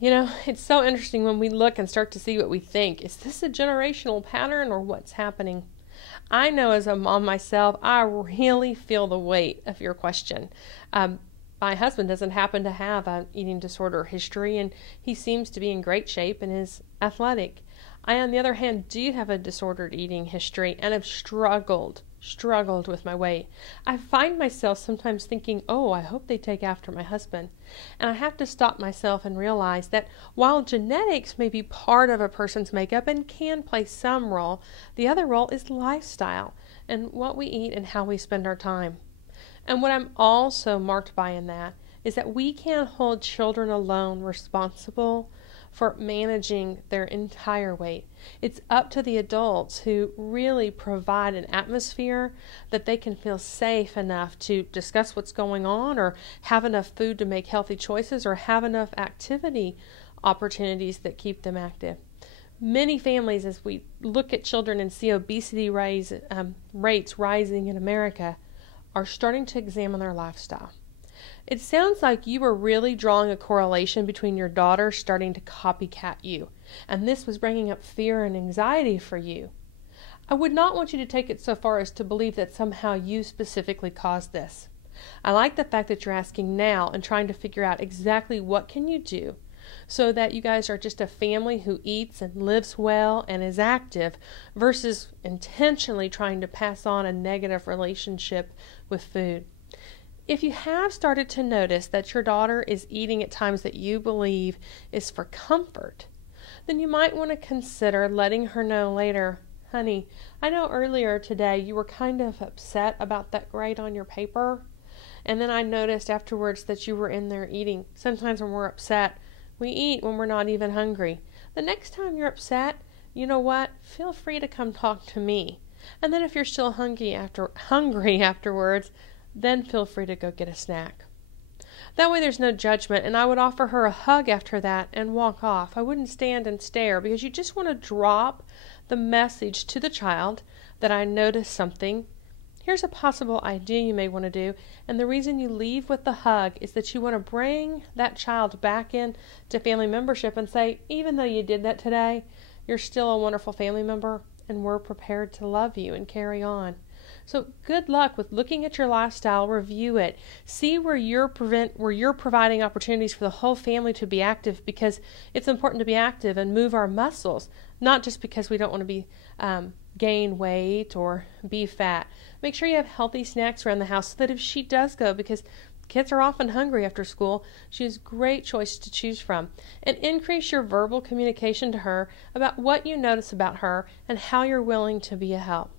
It's so interesting when we look and start to see what we think. Is this a generational pattern or what's happening? I know as a mom myself, I really feel the weight of your question. My husband doesn't happen to have an eating disorder history, and he seems to be in great shape and is athletic. I, on the other hand, do have a disordered eating history and have struggled with my weight. I find myself sometimes thinking, oh, I hope they take after my husband. And I have to stop myself and realize that while genetics may be part of a person's makeup and can play some role, the other role is lifestyle and what we eat and how we spend our time. And what I'm also marked by in that is that we can't hold children alone responsible for managing their entire weight. It's up to the adults who really provide an atmosphere that they can feel safe enough to discuss what's going on, or have enough food to make healthy choices, or have enough activity opportunities that keep them active. Many families, as we look at children and see obesity rates rising in America, are starting to examine their lifestyle. It sounds like you were really drawing a correlation between your daughter starting to copycat you, and this was bringing up fear and anxiety for you. I would not want you to take it so far as to believe that somehow you specifically caused this. I like the fact that you're asking now and trying to figure out exactly what can you do so that you guys are just a family who eats and lives well and is active, versus intentionally trying to pass on a negative relationship with food. If you have started to notice that your daughter is eating at times that you believe is for comfort, then you might want to consider letting her know later, honey, I know earlier today you were kind of upset about that grade on your paper, and then I noticed afterwards that you were in there eating. Sometimes when we're upset, we eat when we're not even hungry. The next time you're upset, you know what? Feel free to come talk to me. And then if you're still hungry afterwards, then feel free to go get a snack. That way there's no judgment, and I would offer her a hug after that and walk off. I wouldn't stand and stare, because you just want to drop the message to the child that I noticed something. Here's a possible idea you may want to do, and the reason you leave with the hug is that you want to bring that child back in to family membership and say, even though you did that today, you're still a wonderful family member, and we're prepared to love you and carry on. So good luck with looking at your lifestyle, review it, see where you're providing opportunities for the whole family to be active, because it's important to be active and move our muscles, not just because we don't want to be gain weight or be fat. Make sure you have healthy snacks around the house so that if she does go, because kids are often hungry after school, she has great choices to choose from. And increase your verbal communication to her about what you notice about her and how you're willing to be a help.